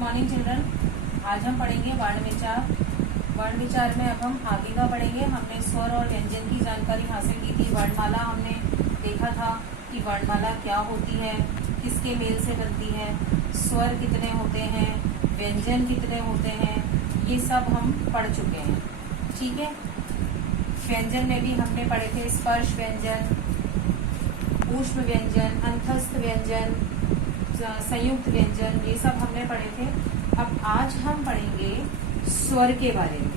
Morning children. आज हम पढ़ेंगे वर्ण विचार। वर्ण विचार में अब हम आगे का पढ़ेंगे। हमने स्वर और व्यंजन की जानकारी हासिल की थी। वर्णमाला हमने देखा था कि वर्णमाला क्या होती है, किसके मेल से बनती है, स्वर कितने होते हैं, व्यंजन कितने होते हैं, ये सब हम पढ़ चुके हैं। ठीक है। व्यंजन में भी हमने पढ़े थे स्पर्श व्यंजन, ऊष्म व्यंजन, अंतस्थ व्यंजन, संयुक्त व्यंजन, ये सब हमने पढ़े थे। अब आज हम पढ़ेंगे स्वर के बारे में।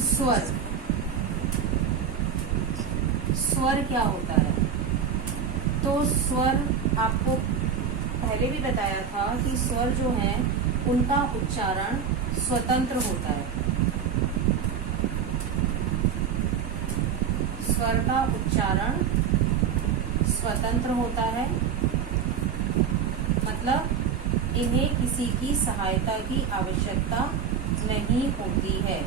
स्वर, स्वर क्या होता है? तो स्वर आपको पहले भी बताया था कि स्वर जो है उनका उच्चारण स्वतंत्र होता है। स्वर का उच्चारण स्वतंत्र होता है, मतलब इन्हें किसी की सहायता की आवश्यकता नहीं होती है।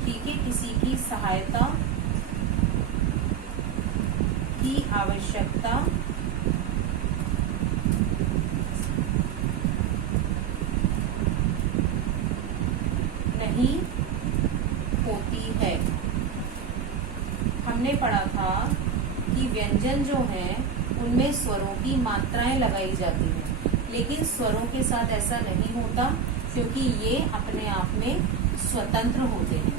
ठीक है, किसी की सहायता की आवश्यकता नहीं होती है। हमने पढ़ा था कि व्यंजन जो है उनमें स्वरों की मात्राएं लगाई जाती हैं, लेकिन स्वरों के साथ ऐसा नहीं होता क्योंकि ये अपने आप में स्वतंत्र होते हैं।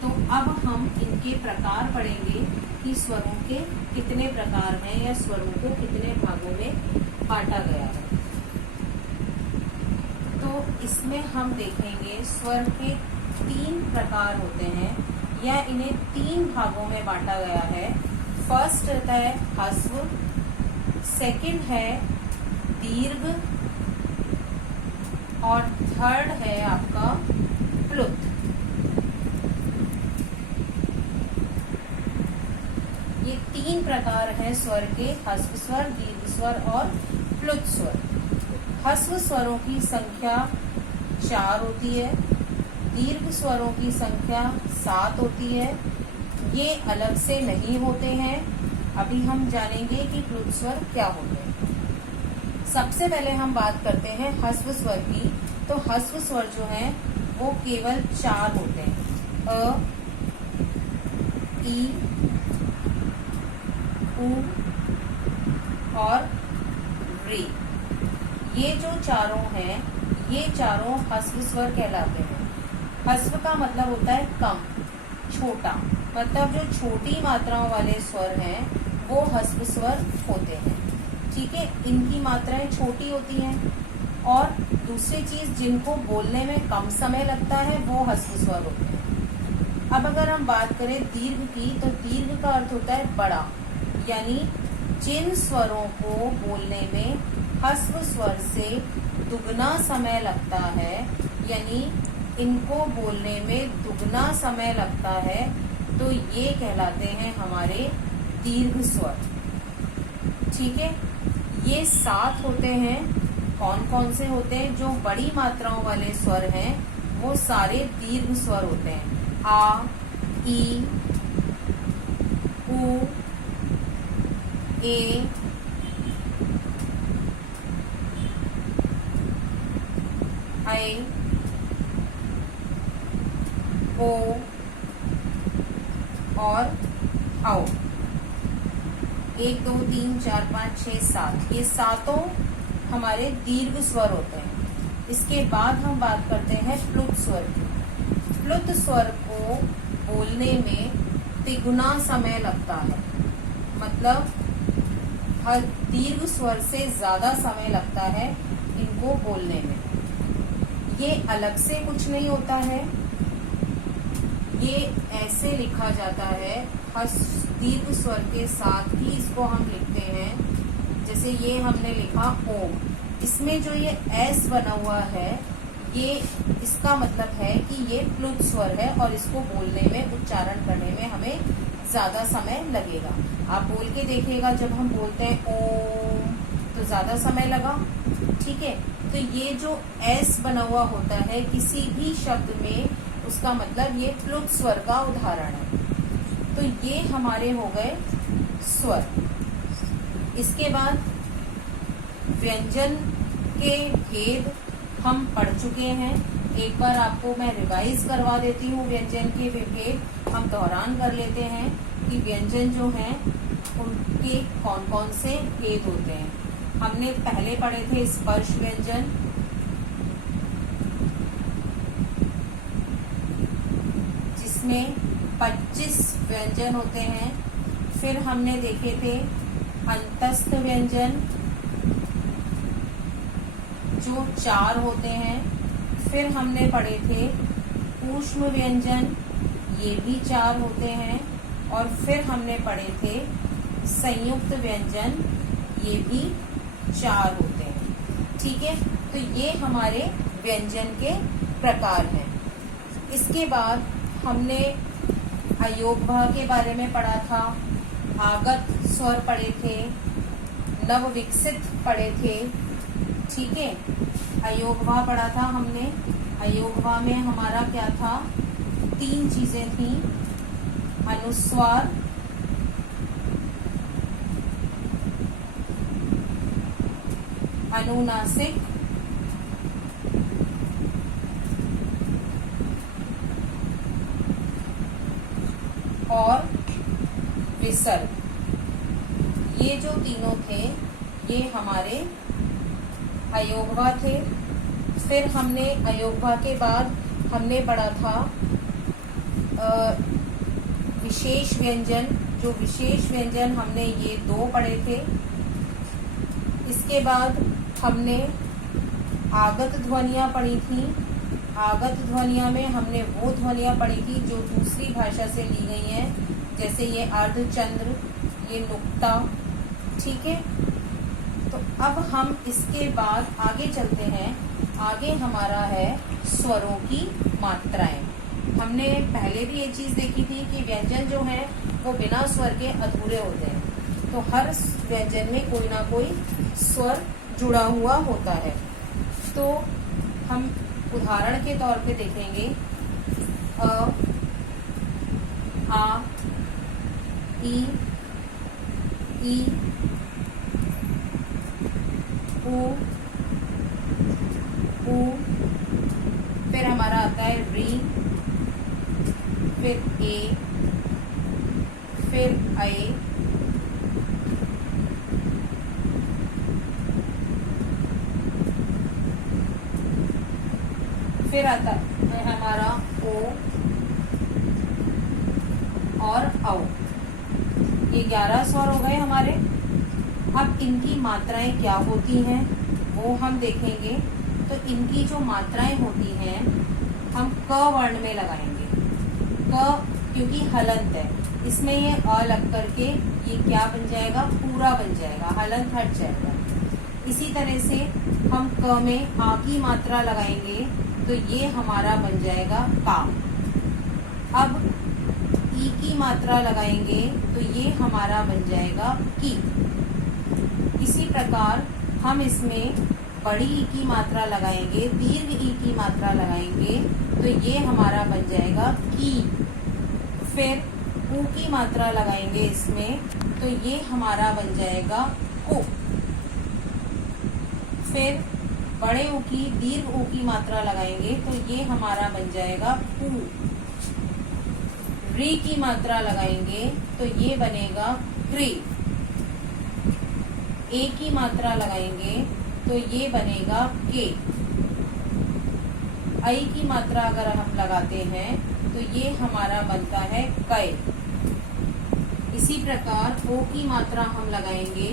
तो अब हम इनके प्रकार पढ़ेंगे कि स्वरों के कितने प्रकार हैं या स्वरों को कितने भागों में बांटा गया है। तो इसमें हम देखेंगे स्वर के 3 प्रकार होते हैं या इन्हें 3 भागों में बांटा गया है। फर्स्ट रहता है ह्रस्व, सेकंड है दीर्घ और थर्ड है आपका प्लुत। ये 3 प्रकार हैं स्वर के, ह्रस्व स्वर, दीर्घ स्वर और प्लुत स्वर। ह्रस्व स्वरों की संख्या 4 होती है, दीर्घ स्वरों की संख्या 7 होती है। ये अलग से नहीं होते हैं। अभी हम जानेंगे कि प्लुत स्वर क्या होते हैं। सबसे पहले हम बात करते हैं ह्रस्व स्वर की। तो ह्रस्व स्वर जो हैं वो केवल 4 होते हैं। अ, ई, उ और रे। ये जो चारों हैं ये चारों ह्रस्व स्वर कहलाते हैं। ह्रस्व का मतलब होता है कम, छोटा, मतलब जो छोटी मात्राओं वाले स्वर हैं वो ह्रस्व स्वर होते हैं। ठीक है, इनकी मात्राएं छोटी होती हैं। और दूसरी चीज, जिनको बोलने में कम समय लगता है वो ह्रस्व स्वर होते हैं। अब अगर हम बात करें दीर्घ की, तो दीर्घ का अर्थ होता है बड़ा, यानी जिन स्वरों को बोलने में ह्रस्व स्वर से दुगना समय लगता है, यानी इनको बोलने में दुगना समय लगता है, तो ये कहलाते हैं हमारे दीर्घ स्वर। ठीक है, ये 7 होते हैं। कौन कौन से होते हैं? जो बड़ी मात्राओं वाले स्वर हैं वो सारे दीर्घ स्वर होते हैं। आ, ई, उ, ए, ऐ, ओ और औ। 1 2 3 4 5 6 7, ये सातों हमारे दीर्घ स्वर होते हैं। इसके बाद हम बात करते हैं प्लुत स्वर की। प्लुत स्वर को बोलने में तिगुना समय लगता है, मतलब हर दीर्घ स्वर से ज्यादा समय लगता है इनको बोलने में। ये अलग से कुछ नहीं होता है, ये ऐसे लिखा जाता है दीर्घ स्वर के साथ ही इसको हम लिखते हैं। जैसे ये हमने लिखा ओम, इसमें जो ये एस बना हुआ है ये इसका मतलब है कि ये प्लुत स्वर है और इसको बोलने में, उच्चारण करने में हमें ज्यादा समय लगेगा। आप बोल के देखिएगा, जब हम बोलते हैं ओम तो ज्यादा समय लगा। ठीक है, तो ये जो एस बना हुआ होता है किसी भी शब्द में, उसका मतलब ये प्लुत स्वर का उदाहरण है। तो ये हमारे हो गए स्वर। इसके बाद व्यंजन के भेद हम पढ़ चुके हैं। एक बार आपको मैं रिवाइज करवा देती हूँ। व्यंजन के भेद हम दोहरान कर लेते हैं कि व्यंजन जो हैं उनके कौन कौन से भेद होते हैं। हमने पहले पढ़े थे स्पर्श व्यंजन, जिसमें 25 व्यंजन होते हैं। फिर हमने देखे थे अंतस्थ व्यंजन जो 4 होते हैं। फिर हमने पढ़े थे ऊष्म व्यंजन, ये भी 4 होते हैं। और फिर हमने पढ़े थे संयुक्त व्यंजन, ये भी 4 होते हैं। ठीक है, तो ये हमारे व्यंजन के प्रकार हैं। इसके बाद हमने अयोगभा के बारे में पढ़ा था, आगत स्वर पढ़े थे, नव विकसित पढ़े थे। ठीक है, अयोगभा पढ़ा था हमने। अयोगभा में हमारा क्या था, 3 चीजें थी, अनुस्वार, अनुनासिक और विसर्ग। ये जो तीनों थे ये हमारे अयोगभा थे। फिर हमने अयोगभा के बाद हमने पढ़ा था विशेष व्यंजन। जो विशेष व्यंजन हमने ये 2 पढ़े थे। इसके बाद हमने आगत ध्वनियाँ पढ़ी थी। आगत ध्वनियाँ में हमने वो ध्वनियाँ पढ़ी थी जो दूसरी भाषा से ली गई हैं, जैसे ये अर्धचंद्र, ये नुक्ता। ठीक है, तो अब हम इसके बाद आगे चलते हैं। आगे हमारा है स्वरों की मात्राएं। हमने पहले भी ये चीज देखी थी कि व्यंजन जो है वो बिना स्वर के अधूरे होते हैं, तो हर व्यंजन में कोई ना कोई स्वर जुड़ा हुआ होता है। तो हम उदाहरण के तौर पे देखेंगे अ, आ, ई, उ, फिर हमारा आता है री, फिर ए, फिर ऐ, फिर आता है हमारा ओ और औ। ये 11 स्वर हो गए हमारे। अब इनकी मात्राएं क्या होती हैं वो हम देखेंगे। तो इनकी जो मात्राएं होती हैं हम क वर्ण में लगाएंगे। क क्योंकि हलंत है, इसमें ये अ लग करके ये क्या बन जाएगा, पूरा बन जाएगा, हलंत हट जाएगा। इसी तरह से हम क में आ की मात्रा लगाएंगे तो ये हमारा बन जाएगा का। अब ई की मात्रा लगाएंगे तो ये हमारा बन जाएगा की। इसी प्रकार हम इसमें बड़ी ई की मात्रा लगाएंगे, दीर्घ ई की मात्रा लगाएंगे तो ये हमारा बन जाएगा की। फिर ऊ की मात्रा लगाएंगे इसमें तो ये हमारा बन जाएगा को। फिर बड़े ऊ की, दीर्घ ऊ की मात्रा लगाएंगे तो ये हमारा बन जाएगा पू। री की मात्रा लगाएंगे तो ये बनेगा क्री। ए की मात्रा लगाएंगे तो ये बनेगा के। ऐ की मात्रा अगर हम लगाते हैं तो ये हमारा बनता है कै। इसी प्रकार ओ की मात्रा हम लगाएंगे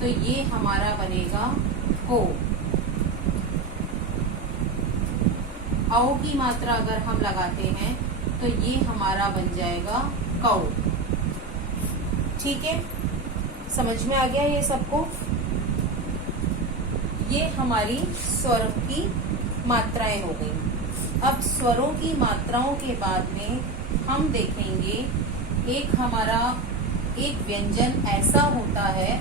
तो ये हमारा बनेगा को। औ की मात्रा अगर हम लगाते हैं तो ये हमारा बन जाएगा कौ। ठीक है, समझ में आ गया ये सबको। ये हमारी स्वरों की मात्राएं हो गई। अब स्वरों की मात्राओं के बाद में हम देखेंगे एक व्यंजन ऐसा होता है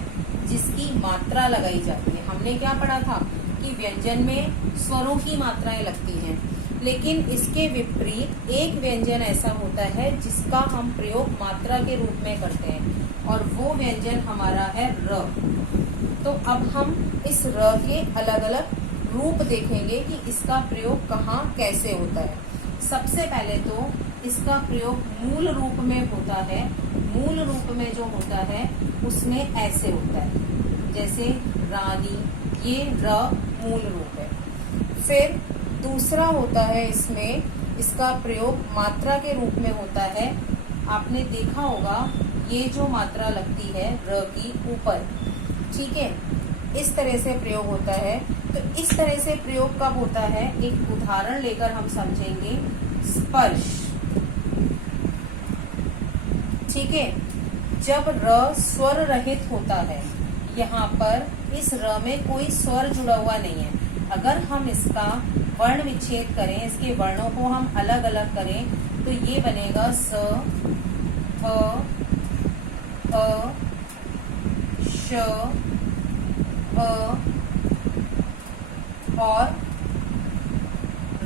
जिसकी मात्रा लगाई जाती है। हमने क्या पढ़ा था कि व्यंजन में स्वरों की मात्राएं लगती हैं, लेकिन इसके विपरीत एक व्यंजन ऐसा होता है जिसका हम प्रयोग मात्रा के रूप में करते हैं, और वो व्यंजन हमारा है र। तो अब हम इस र के अलग अलग रूप देखेंगे कि इसका प्रयोग कहाँ कैसे होता है। सबसे पहले तो इसका प्रयोग मूल रूप में होता है। मूल रूप में जो होता है उसमें ऐसे होता है, जैसे रानी, ये र मूल रूप है। फिर दूसरा होता है इसमें इसका प्रयोग मात्रा के रूप में होता है। आपने देखा होगा ये जो मात्रा लगती है र की ऊपर, ठीक है, इस तरह से प्रयोग होता है। तो इस तरह से प्रयोग कब होता है, एक उदाहरण लेकर हम समझेंगे। स्पर्श, ठीक है, जब र स्वर रहित होता है, यहाँ पर इस र में कोई स्वर जुड़ा हुआ नहीं है। अगर हम इसका वर्ण विच्छेद करें, इसके वर्णों को हम अलग अलग करें, तो ये बनेगा स, अ, श, और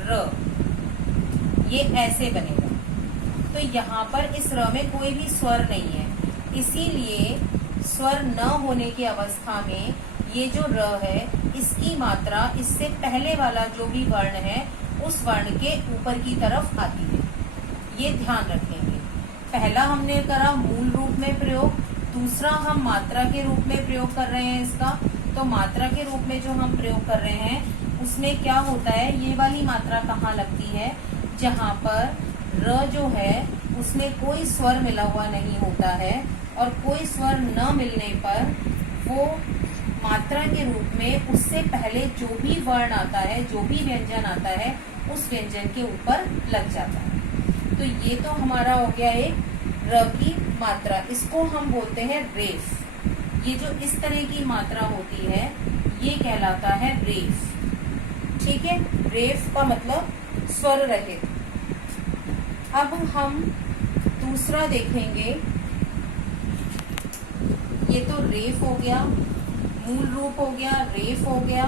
र, ये ऐसे बनेगा। तो यहाँ पर इस र में कोई भी स्वर नहीं है, इसीलिए स्वर न होने की अवस्था में ये जो र है इसकी मात्रा इससे पहले वाला जो भी वर्ण है उस वर्ण के ऊपर की तरफ आती है। ये ध्यान रखेंगे। पहला हमने करा मूल रूप में प्रयोग, दूसरा हम मात्रा के रूप में प्रयोग कर रहे हैं इसका। तो मात्रा के रूप में जो हम प्रयोग कर रहे हैं उसमें क्या होता है, ये वाली मात्रा कहाँ लगती है, जहाँ पर र जो है उसमें कोई स्वर मिला हुआ नहीं होता है, और कोई स्वर न मिलने पर वो मात्रा के रूप में उससे पहले जो भी वर्ण आता है, जो भी व्यंजन आता है, उस व्यंजन के ऊपर लग जाता है। तो ये तो हमारा हो गया एक र की मात्रा, इसको हम बोलते हैं रेफ। ये जो इस तरह की मात्रा होती है ये कहलाता है रेफ, ठीक है। रेफ का मतलब स्वर रहित। अब हम दूसरा देखेंगे, ये तो रेफ हो गया, मूल रूप हो गया, रेफ हो गया।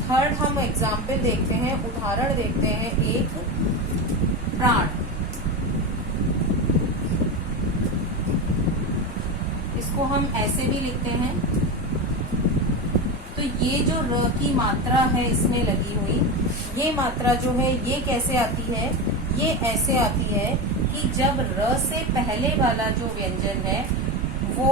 थर्ड हम एग्जाम्पल देखते हैं, उदाहरण देखते हैं। एक प्राण, इसको हम ऐसे भी लिखते हैं। तो ये जो र की मात्रा है इसमें लगी हुई, ये मात्रा जो है ये कैसे आती है, ये ऐसे आती है कि जब र से पहले वाला जो व्यंजन है वो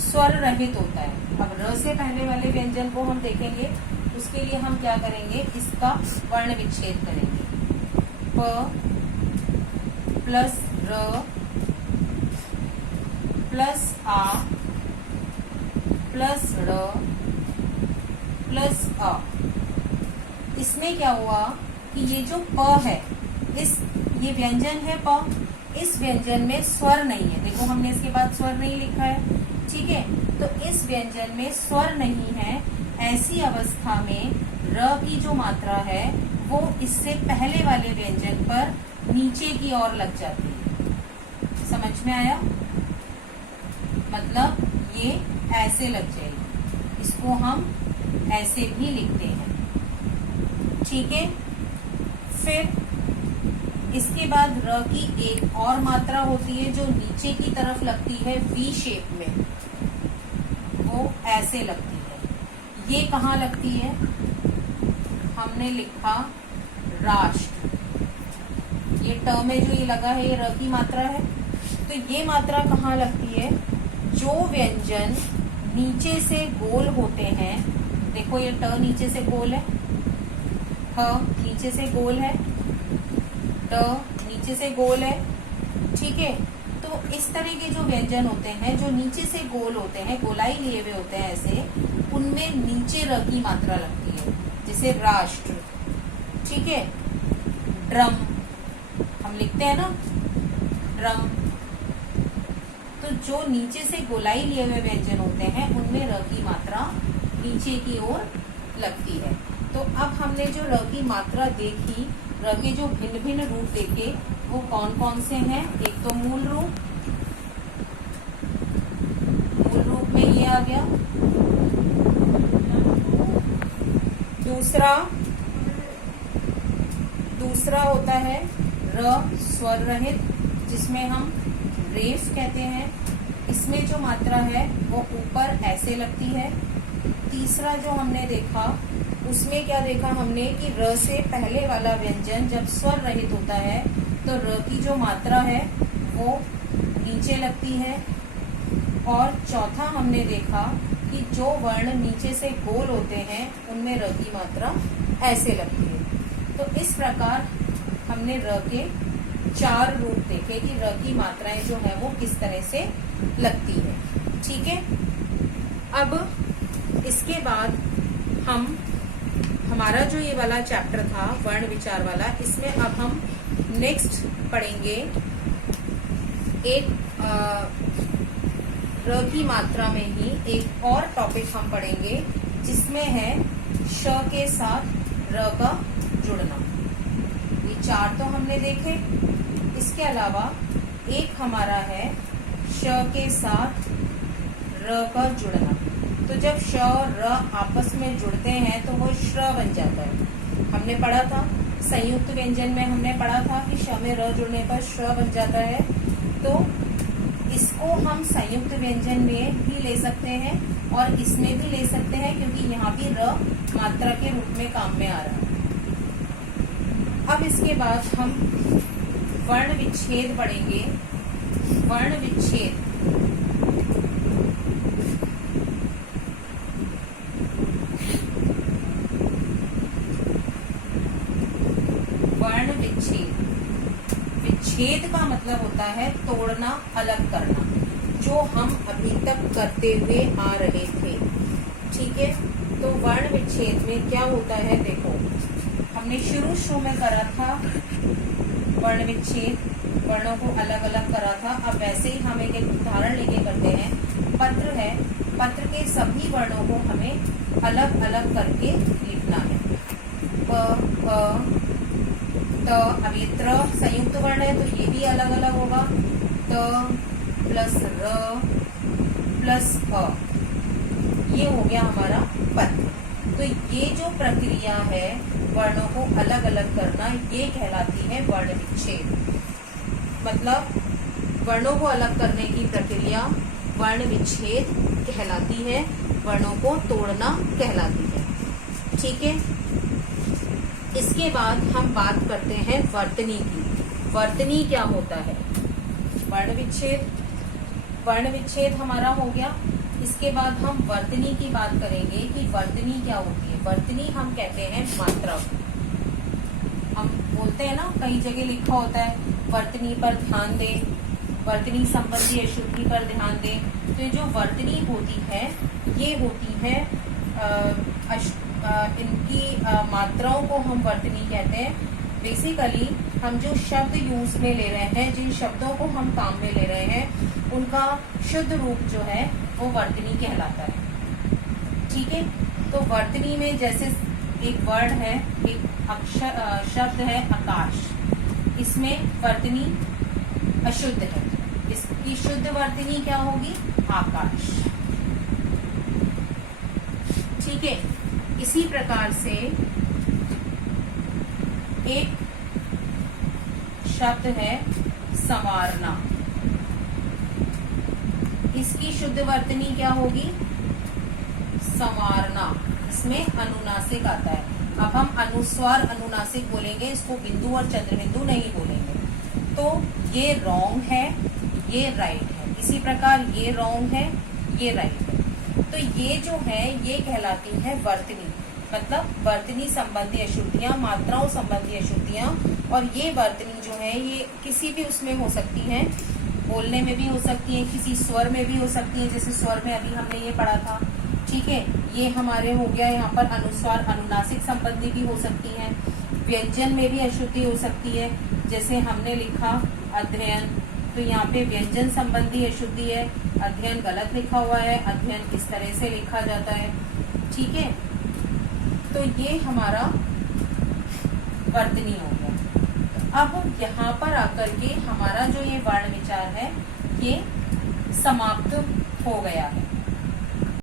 स्वर रहित होता है। अब र से पहले वाले व्यंजन को हम देखेंगे, उसके लिए हम क्या करेंगे, इसका वर्ण विच्छेद करेंगे। प प्लस र प्लस आ प्लस र प्लस अ। इसमें क्या हुआ कि ये जो प है, ये व्यंजन है प, इस व्यंजन में स्वर नहीं है। देखो हमने इसके बाद स्वर नहीं लिखा है, ठीक है। तो इस व्यंजन में स्वर नहीं है, ऐसी अवस्था में र की जो मात्रा है वो इससे पहले वाले व्यंजन पर नीचे की ओर लग जाती है। समझ में आया? मतलब ये ऐसे लग जाएगी, इसको हम ऐसे भी लिखते हैं, ठीक है। फिर इसके बाद र की एक और मात्रा होती है जो नीचे की तरफ लगती है वी शेप में, वो ऐसे लगती है। ये कहाँ लगती है, हमने लिखा राष्ट्र। ये ट में जो ये लगा है ये र की मात्रा है। तो ये मात्रा कहाँ लगती है, जो व्यंजन नीचे से गोल होते हैं। देखो ये ट नीचे से गोल है, ह नीचे से गोल है, ट नीचे से गोल है, ठीक है। तो इस तरह के जो व्यंजन होते हैं जो नीचे से गोल होते हैं, गोलाई लिए हुए होते हैं ऐसे, उनमें नीचे र की मात्रा लगती है। जैसे राष्ट्र, ठीक है। ड्रम हम लिखते हैं ना, ड्रम। तो जो नीचे से गोलाई लिए हुए व्यंजन होते हैं उनमें र की मात्रा नीचे की ओर लगती है। तो अब हमने जो र की मात्रा देखी, र के जो भिन्न भिन्न रूप देखे, वो कौन कौन से हैं। एक तो मूल रूप, मूल रूप में ये आ गया। दूसरा होता है र स्वर रहित, जिसमें हम रेफ कहते हैं। इसमें जो मात्रा है वो ऊपर ऐसे लगती है, तीसरा जो हमने देखा उसमें क्या देखा हमने कि र से पहले वाला व्यंजन जब स्वर रहित होता है तो र की जो मात्रा है वो नीचे लगती है। और चौथा हमने देखा कि जो वर्ण नीचे से गोल होते हैं उनमें र की मात्रा ऐसे लगती है। तो इस प्रकार हमने र के 4 रूप देखे कि र की मात्राएं जो है वो किस तरह से लगती है। ठीक है, अब इसके बाद हमारा जो ये वाला चैप्टर था वर्ण विचार वाला, इसमें अब हम नेक्स्ट पढ़ेंगे एक र की मात्रा में ही एक और टॉपिक हम पढ़ेंगे जिसमें है श के साथ र का जुड़ना। ये 4 तो हमने देखे, इसके अलावा एक हमारा है श के साथ र का जुड़ना। तो जब श और र आपस में जुड़ते हैं तो वो श्र बन जाता है। हमने पढ़ा था संयुक्त व्यंजन में, हमने पढ़ा था कि श में र जुड़ने पर श्र बन जाता है। तो इसको हम संयुक्त व्यंजन में भी ले सकते हैं और इसमें भी ले सकते हैं क्योंकि यहाँ भी र मात्रा के रूप में काम में आ रहा है। अब इसके बाद हम वर्ण विच्छेद पढ़ेंगे। वर्ण विच्छेद विच्छेद का मतलब होता है तोड़ना, अलग करना, जो हम अभी तक करते हुए आ रहे थे। ठीक है, तो वर्ण विच्छेद में क्या होता है, देखो हमने शुरू में करा था वर्ण विच्छेद, वर्णों को अलग अलग करा था। अब वैसे ही हम एक उदाहरण लेके करते हैं। पत्र है, पत्र के सभी वर्णों को हमें अलग अलग करके लिखना है। प त, अब ये त्र संयुक्त वर्ण है तो ये भी अलग अलग होगा। त प्लस र प्लस अ, ये हो गया हमारा पत्र। तो ये जो प्रक्रिया है वर्णों को अलग अलग करना, ये कहलाती है वर्ण विच्छेद। मतलब वर्णों को अलग करने की प्रक्रिया वर्ण विच्छेद कहलाती है, वर्णों को तोड़ना कहलाती है। ठीक है, इसके बाद हम बात करते हैं वर्तनी की। वर्तनी क्या होता है, वर्ण विच्छेद, वर्ण विच्छेद हमारा हो गया। इसके बाद हम वर्तनी की बात करेंगे कि वर्तनी क्या होती है। वर्तनी हम कहते हैं मात्रा। हम बोलते हैं ना, कई जगह लिखा होता है वर्तनी पर ध्यान दें, वर्तनी संबंधी अशुद्धि पर ध्यान दें। तो ये जो वर्तनी होती है ये होती है इनकी मात्राओं को हम वर्तनी कहते हैं। बेसिकली हम जो शब्द यूज में ले रहे हैं, जिन शब्दों को हम काम में ले रहे हैं, उनका शुद्ध रूप जो है वो वर्तनी कहलाता है। ठीक है, तो वर्तनी में जैसे एक वर्ड है, एक अक्षर शब्द है आकाश, इसमें वर्तनी अशुद्ध है, इसकी शुद्ध वर्तनी क्या होगी, आकाश। ठीक है, इसी प्रकार से एक शब्द है संवारना, इसकी शुद्ध वर्तनी क्या होगी, संवारना। इसमें अनुनासिक आता है। अब हम अनुस्वार अनुनासिक बोलेंगे, इसको बिंदु और चंद्र बिंदु नहीं बोलेंगे। तो ये रॉन्ग है, ये राइट है। इसी प्रकार ये रॉन्ग है, ये राइट है। तो ये जो है ये कहलाती है वर्तनी, मतलब वर्तनी संबंधी अशुद्धियां, मात्राओं संबंधी अशुद्धियां। और ये वर्तनी जो है ये किसी भी उसमें हो सकती है, बोलने में भी हो सकती है, किसी स्वर में भी हो सकती है, जैसे स्वर में अभी हमने ये पढ़ा था। ठीक है, ये हमारे हो गया यहाँ पर अनुस्वार अनुनासिक संबंधी भी हो सकती है। व्यंजन में भी अशुद्धि हो सकती है, जैसे हमने लिखा अध्ययन, तो यहाँ पे व्यंजन संबंधी अशुद्धि है, अध्ययन गलत लिखा हुआ है, अध्ययन इस तरह से लिखा जाता है। ठीक है, तो ये हमारा वर्तनी हो गया। अब यहाँ पर आकर के हमारा जो ये वर्ण विचार है ये समाप्त हो गया है।